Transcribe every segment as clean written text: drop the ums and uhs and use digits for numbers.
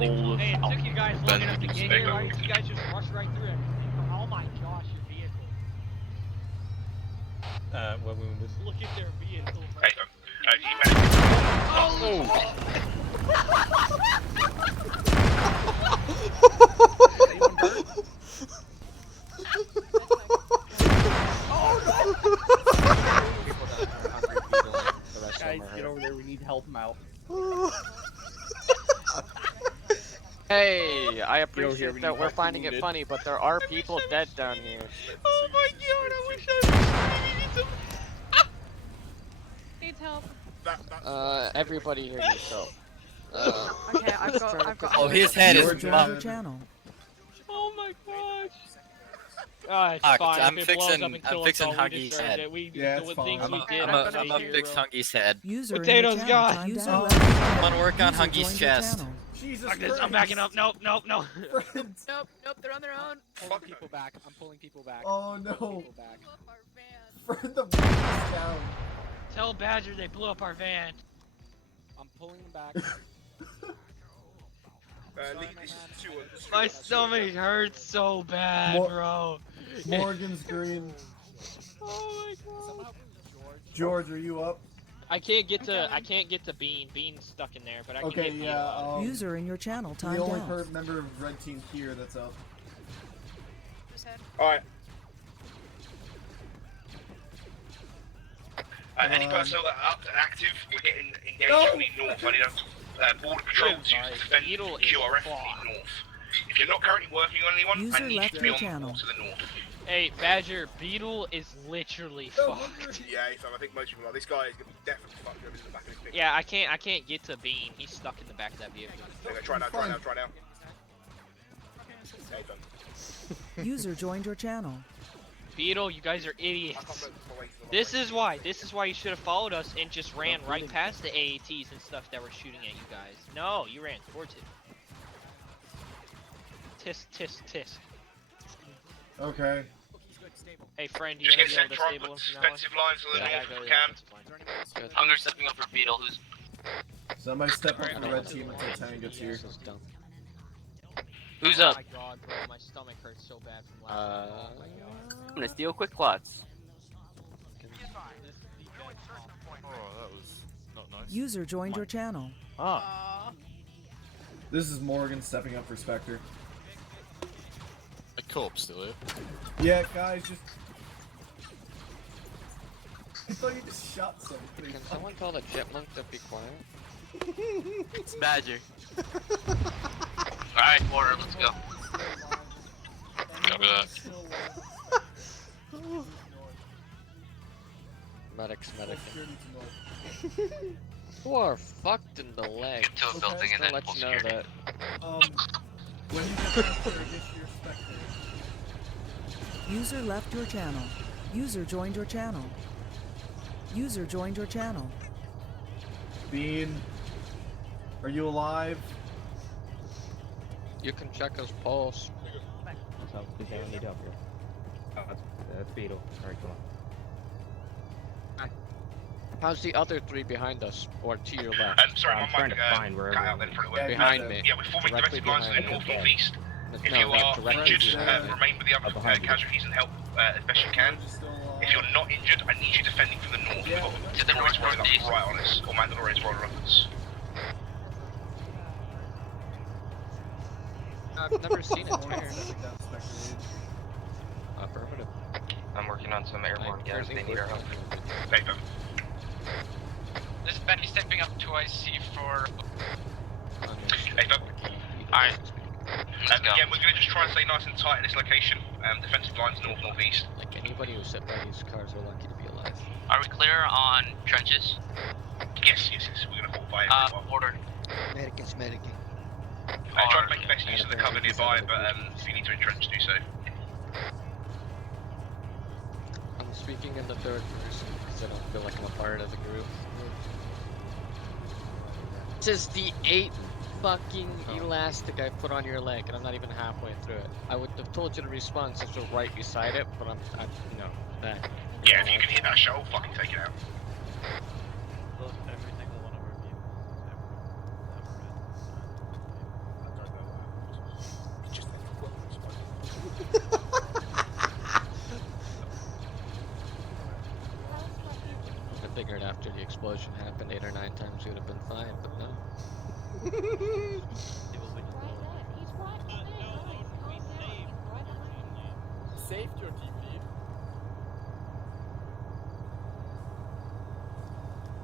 all Hey, it took you guys long enough to Ben's get big here. Why one. didn't you guys just rush right through everything? Oh my gosh, your vehicle. Where we wounded. Look at their vehicle, bro. Hey, Anyone hurt? Guys, get over there. We need to help them out. Hey, I here, appreciate we that need we're help finding it wounded. funny, but there are people dead down here. Oh my god, I wish I was Needs help. Everybody here needs help. Okay, I've got. Oh, his head is Join your channel. Oh my gosh. Oh, it's fucked. fine. I'm If it blows up fixing and kills fixing us all, we Huggy's deserved head. it. We, Yeah, the it's fine. things I'm we did, gonna appreciate fix it, bro. Huggy's head. User Potatoes in your channel gone. timed User out. left your I'm gonna work on User Huggy's joined your chest. channel. Jesus I'm backing up. Nope, nope, no. Nope, they're on their own. Pulling people back. I'm pulling people back. Oh Pulling no. people back. Pull up our van. Friend the van down. Tell Badger they blew up our van. I'm pulling them back. My stomach hurts so bad, More- bro. Morgan's green. Oh my god. Somehow, George. George, are you up? I can't get to Bean. Bean's stuck in there, but I can Okay, get Bean. yeah. User in your channel The timed only out. member of Red Team here that's up. Whose head? Alright. Any personnel that are up and active, we're getting engaged on the north. I need a border patrol to defend QRF in the north. If you're not currently working on anyone, User I need you left to be your on channel. to the north. Hey, Badger, Beetle is literally fucked. Yeah, I think most people are. This guy is going to be definitely fucked over in the back of his picture. Yeah, I can't get to Bean. He's stuck in the back of that vehicle. Okay, try now. Okay, done. User joined your channel. Beetle, you guys are I can't idiots. remember the way to the This is why you should have followed us and just ran right past the AATs and stuff that were shooting at you guys. No, you ran towards it. Tisk, tisk, tisk. Okay. Hey friend, you Just gonna get be able to sent stable him from now on? defensive lines to the Yeah, I north gotta if go we to the can. defensive line. Hunger stepping up for Beetle, who's... Somebody step up for the Red Team until Tang gets here. This is dumb. Who's Oh up? my god, bro, my stomach hurts so bad from last night. Oh my god. I'm gonna steal quick plots. User joined your channel. Aww. This is Morgan stepping up for Spectre. A corpse still here. Yeah, guys, just. I thought you just shot somebody. Can someone tell the chipmunk to be quiet? It's Badger. Alright, order, let's go. Copy that. Medics, Who are fucked in the leg? Get to a building and then let pull you know security. that. When you get back there, get your Spectre. User left your channel. User joined your channel. User joined your channel. Bean, are you alive? You can check his pulse. So, does anyone need help here? Oh, that's Beetle. Alright, come on. How's the other three behind us? Or to your left? Sorry, I'm my trying mic to find where cut out everyone then for it. Yeah, Behind me. Yeah, we're forming Directly defensive lines to the behind north, me. northeast. If No, you no, are directly injured, behind me. remain with the other behind you. casualties and help as best you can. If you're not injured, I need you defending from the north. Yeah. To the north, rolling up right on us, or Mandalorian's rolling up us. I've never seen it turn. Stepping down Spectre. Affirmative. I'm working on some airborne gas. They need our help. Okay, done. This is Benny stepping up to IC for... Hey, done. Alright. Yeah, we're going to just try and stay nice and tight at this location. Defensive lines north, northeast. Like anybody who sit by these cars are lucky to be alive. Are we clear on trenches? Yes. We're going to fortify it. Order. Medicus, medicing. Try to make the best use of the cover nearby, but if you need to entrench, do so. I'm speaking in the third person because I don't feel like I'm a part of the group. This is the 8th fucking elastic I put on your leg, and I'm not even halfway through it. I would have told you to respond since you're right beside it, but I'm you know, that. Yeah, if you can hit that shell, fucking take it out. explosion happened 8 or 9 times, we would have been fine, but no. Saved your TP.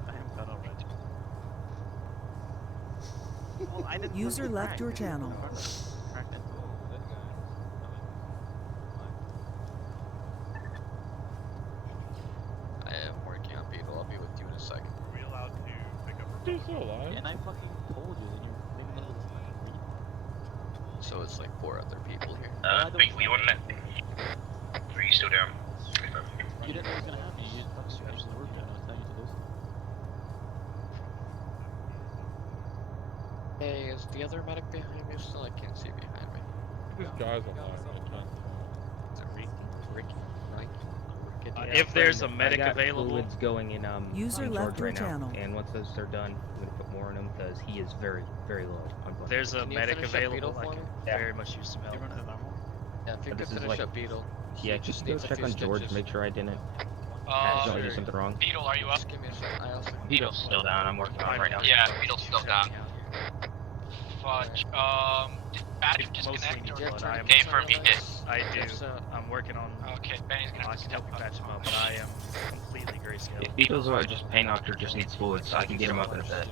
I am done already. Well, I didn't User really left crack. your channel. Cracked it. I am working on Beetle, I'll be with you in a second. Are we allowed to pick up He's still alive. And I fucking told you that you maybe none of this fucking read. So it's like 4 other people here. We wouldn't let. Are you still down? You didn't know it was gonna happen. You just fucking switched the word and I was telling you to do so. Hey, is the other medic behind me still? I can't see behind me. This guy's alive. I can't tell. Is it Ricky? If there's a I medic got available, fluids going in User in left charge your right now. channel. And once those are done, I'm gonna put more in him because he is very, very low on blood. if there's a Can you medic finish up Beetle available, I for can me? very much use some help. You run out of ammo? Yeah, if you But could this is finish like- up Beetle. Yeah, He just go needs a check few on George, stitches. make sure I didn't Uh, do something wrong. Beetle, are you up? Just give me a second. I also Beetle's Still down. I'm working on it right now. Yeah, Beetle's still down. Fudge. Did Badger Mostly disconnect need or? blood. I am. Hey, for me, I do. Yes, I'm working on. Okay, Benny's gonna I have to can help you step up. patch him up, but I am completely grayscale. If Beetle's alright, just pain doctor just needs fluids, so I can get him up in a bed.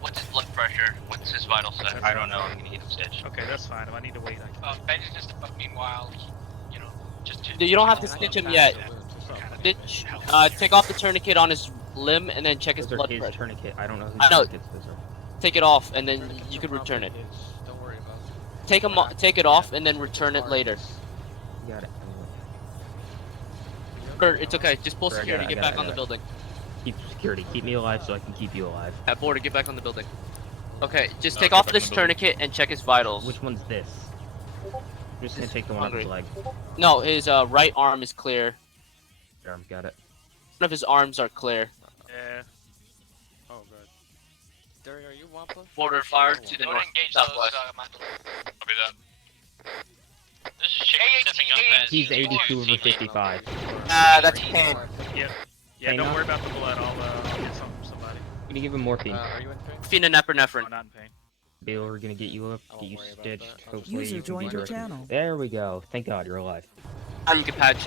What's his blood pressure? What's his vital signs? I don't know. I'm gonna get him stitched. Okay, that's fine. If I need to wait, I can. Benny's gonna step up. Meanwhile, just to. You don't have to stitch him yet. Stitch, take off the tourniquet on his limb and then check his Those are blood his pressure. tourniquet. I don't know whose I know. tourniquets those are. Take it off and then you can return it. Don't worry about it. Take it off and then return it later. You got it. Or it's okay. Just pull I got it, security. I Get got back it, on I the got building. Keep security. Keep me alive so I can keep you alive. At border. Get back on the building. Okay. Just No, take get off back this on the building. tourniquet and check his vitals. Which one's this? I'm just gonna take the one on his leg. No, his right arm is clear. Arm, got it. None of his arms are clear. Yeah. Oh, good. Derry, are you Wampa? Border fire to the Don't north. engage Southwest. I'll be that. This is chicken stepping up as He's 82 over 55. That's pain. Yeah, Pain don't off? worry about the blood. I'll get something from somebody. Gonna give him morphine. Are you in pain? Phenephrine. I'm not in pain. Bill, we're gonna get you up, I get won't you worry about stitched. that. I'll just- Hopefully User you can joined be your directed. channel. There we go. Thank God you're alive. Arm can patch.